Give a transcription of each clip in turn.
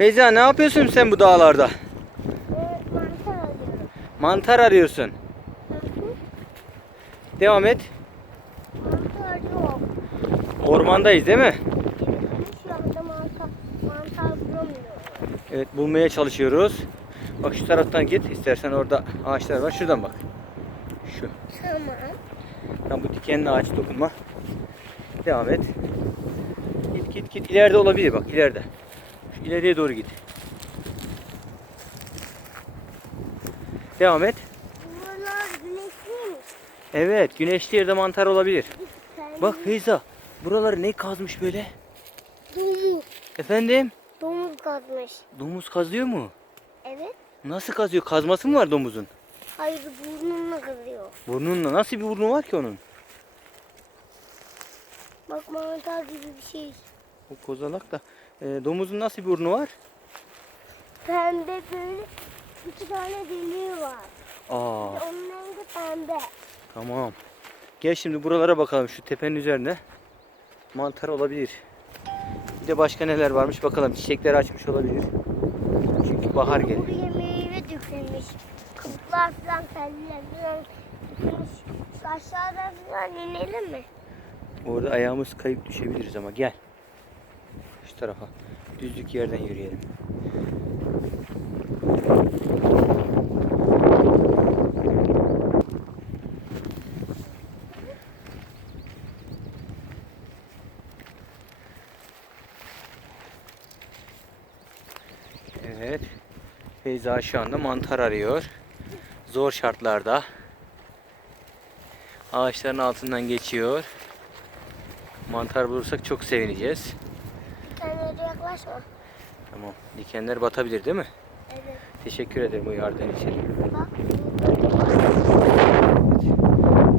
Feyza ne yapıyorsun sen bu dağlarda? Mantar alıyorum. Mantar arıyorsun. Devam et. Mantar yok. Ormandayız değil mi? Şu anda mantar, mantar bulamıyorum. Evet bulmaya çalışıyoruz. Bak şu taraftan git. İstersen orada ağaçlar var. Şuradan bak. Şu. Tamam. Tam bu dikenli ağaç dokunma. Devam et. Git git git. İleride olabilir bak ileride. İleriye doğru git. Devam et. Buralar güneşliymiş. Evet güneşli yerde mantar olabilir. Sen Bak Feyza. Buraları ne kazmış böyle? Domuz. Efendim? Domuz kazmış. Domuz kazıyor mu? Evet. Nasıl kazıyor? Kazması mı var domuzun? Hayır burnunla kazıyor. Burnunla nasıl bir burnu var ki onun? Bak mantar gibi bir şey. O kozalak da. e, domuzun nasıl bir burnu var? Pembe böyle iki tane deliği var. Aa Onun rengi pembe. tamam. Gel şimdi buralara bakalım şu tepenin üzerinde. Mantar olabilir. Bir de başka neler varmış bakalım. Çiçekler açmış olabilir. Çünkü bahar geliyor. Buraya meyve dökülmüş. Kıplar falan, feller falan dökülmüş. Aşağıdan falan inelim mi? Orada ayağımız kayıp düşebiliriz ama gel. Şu tarafa. Düzlük yerden yürüyelim. Evet. Feyza şu anda mantar arıyor. Zor şartlarda. Ağaçların altından geçiyor. Mantar bulursak çok sevineceğiz. Kenara yaklaşma. Tamam. Dikenler batabilir değil mi? Evet. Teşekkür ederim uyardığın için. Bak.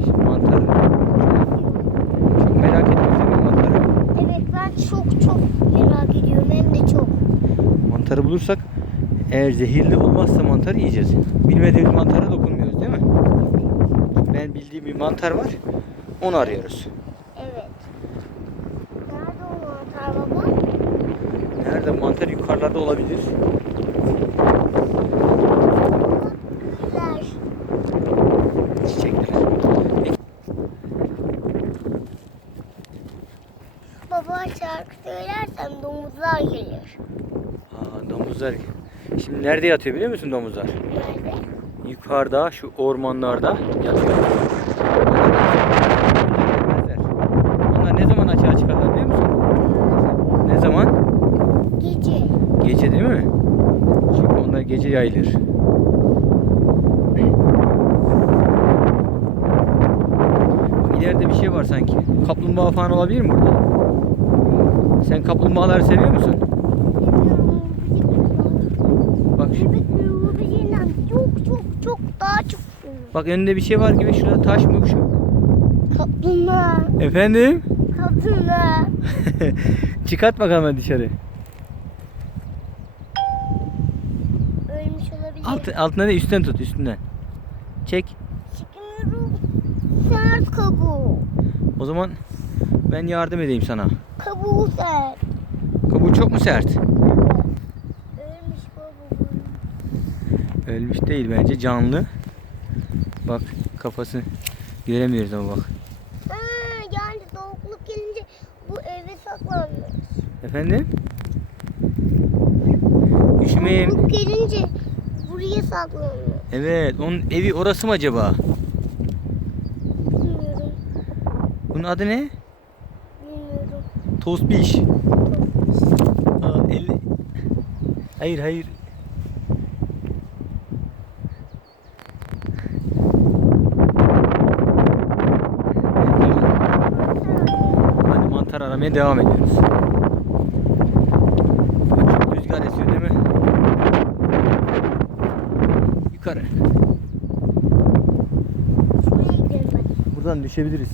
Şimdi mantarı çok merak mi mantarı? Evet ben çok çok merak ediyorum. Hem de çok. Mantarı bulursak eğer zehirli olmazsa mantarı yiyeceğiz. Bilmediğimiz mantara dokunmuyoruz değil mi? Ben bildiğim bir mantar var. Onu arıyoruz. Evet. Nerede o mantar baba? Nerede mantar yukarılarda olabilir. Çiçekler. Baba şarkı söylersen domuzlar gelir. Aa, domuzlar. Şimdi nerede yatıyor biliyor musun domuzlar? Nerede? Yukarıda şu ormanlarda yatıyor. Onlar ne zaman açığa çıkarlar biliyor musun? Ne zaman? Gece. Gece değil mi? Gece yayılır. İleride bir şey var sanki. Kaplumbağa falan olabilir mi burada? Sen kaplumbağaları seviyor musun? Bak öbüründen çok çok çok daha çok bak önünde bir şey var gibi şurada taş mı şu? Kaplumbağa. Efendim? Kaplumbağa. Çıkart bakalım hadi dışarı. Ölmüş olabilir. Alt, altına değil üstten tut üstünden. Çek. Çıkmıyorum. Sert kabuğu. O zaman ben yardım edeyim sana. Kabuğu sert. Kabuğu çok mu sert? Ölmüş baba. Ölmüş değil bence canlı. Bak kafası göremiyoruz ama bak. Ha, yani soğukluk gelince bu eve saklanmış. Efendim? Üşümeyeyim. Soğukluk gelince buraya saklanmış. Evet onun evi orası mı acaba? Bilmiyorum. Bunun adı ne? Bilmiyorum. Tospiş. Aa, eli... Hayır hayır. Hadi mantar aramaya devam ediyoruz. Çok rüzgar esiyor değil mi? Yukarı. Buradan düşebiliriz.